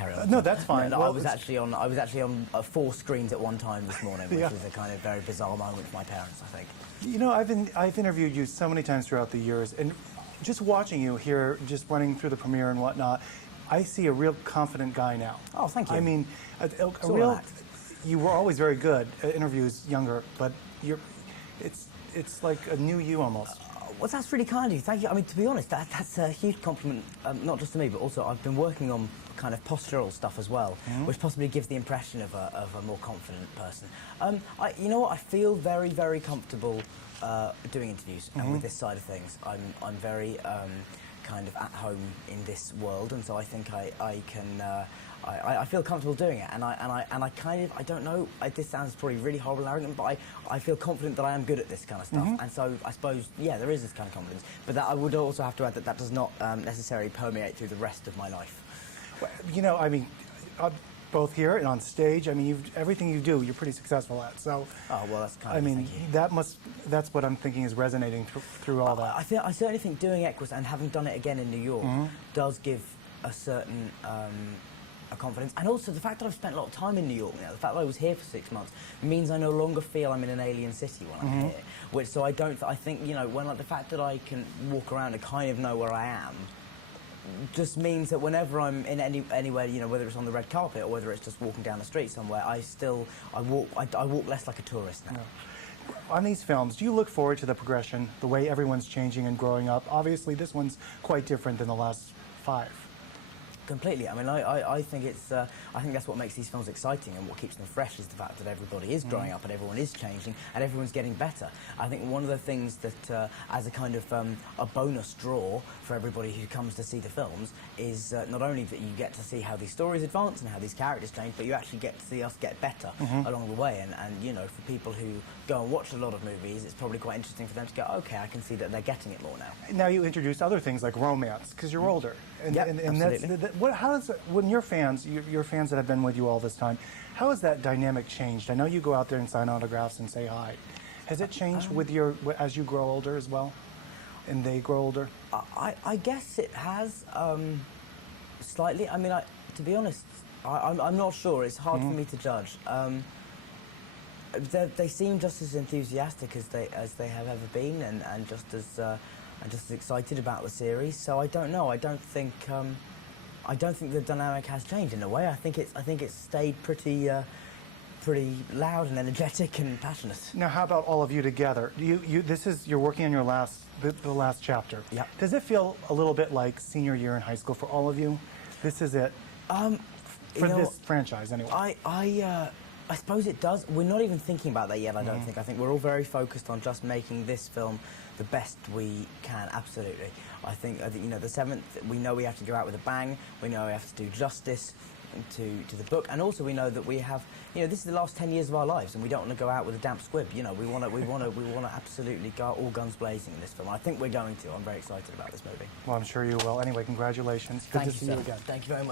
carry on. No, that's fine. No, Well, I was actually on 4 screens at one time this morning, which was a kind of very bizarre moment for my parents, I think. You know, I've interviewed you so many times throughout the years, and just watching you here, just running through the premiere and whatnot, I see a real confident guy now. Oh, thank you. I mean, a real. You were always very good at interviews, younger, but it's like a new you almost. Well, that's really kind of you. Thank you. I mean, to be honest, that's a huge compliment, not just to me, but also I've been working on kind of postural stuff as well, which possibly gives the impression of a more confident person. You know what? I feel very, very comfortable doing interviews and with this side of things. I'm very kind of at home in this world, and so I think I can. I feel comfortable doing it, and I kind of, I don't know, this sounds probably really horrible and arrogant, but I feel confident that I am good at this kind of stuff, and so I suppose, yeah, there is this kind of confidence, but that I would also have to add that does not necessarily permeate through the rest of my life. Well, you know, I mean, both here and on stage, I mean, everything you do, you're pretty successful at, so... Oh, well, that's kind I of, mean, thank you. that's what I'm thinking is resonating through all that. I certainly think doing Equus and having done it again in New York does give a certain... a confidence, and also the fact that I've spent a lot of time in New York now, the fact that I was here for 6 months, means I no longer feel I'm in an alien city when I'm here. Which, so I think, you know, when the fact that I can walk around and kind of know where I am, just means that whenever I'm in anywhere, you know, whether it's on the red carpet or whether it's just walking down the street somewhere, I walk less like a tourist now. Yeah. On these films, do you look forward to the progression, the way everyone's changing and growing up? Obviously, this one's quite different than the last 5. Completely. I mean, I think it's. I think that's what makes these films exciting and what keeps them fresh is the fact that everybody is growing up and everyone is changing and everyone's getting better. I think one of the things that, as a kind of a bonus draw for everybody who comes to see the films, is not only that you get to see how these stories advance and how these characters change, but you actually get to see us get better along the way. And you know, for people who go and watch a lot of movies, it's probably quite interesting for them to go, okay, I can see that they're getting it more now. Now you introduce other things like romance because you're older, and absolutely. How does when your fans that have been with you all this time, how has that dynamic changed? I know you go out there and sign autographs and say hi. Has it changed with as you grow older as well, and they grow older? I guess it has slightly. I mean, to be honest, I'm not sure. It's hard for me to judge. They seem just as enthusiastic as they have ever been, and just as excited about the series. So I don't know. I don't think the dynamic has changed in a way. I think it's stayed pretty loud and energetic and passionate. Now, how about all of you together? You're working on the last chapter. Yeah. Does it feel a little bit like senior year in high school for all of you? This is it. For this franchise, anyway. I suppose it does. We're not even thinking about that yet, I don't think. I think we're all very focused on just making this film the best we can, absolutely. I think, you know, the 7th, we know we have to go out with a bang. We know we have to do justice to the book, and also we know that we have, you know, this is the last 10 years of our lives, and we don't want to go out with a damp squib. You know, we want to absolutely go all guns blazing in this film. I think we're going to. I'm very excited about this movie. Well, I'm sure you will. Anyway, congratulations. Good to see you again. Thank you very much.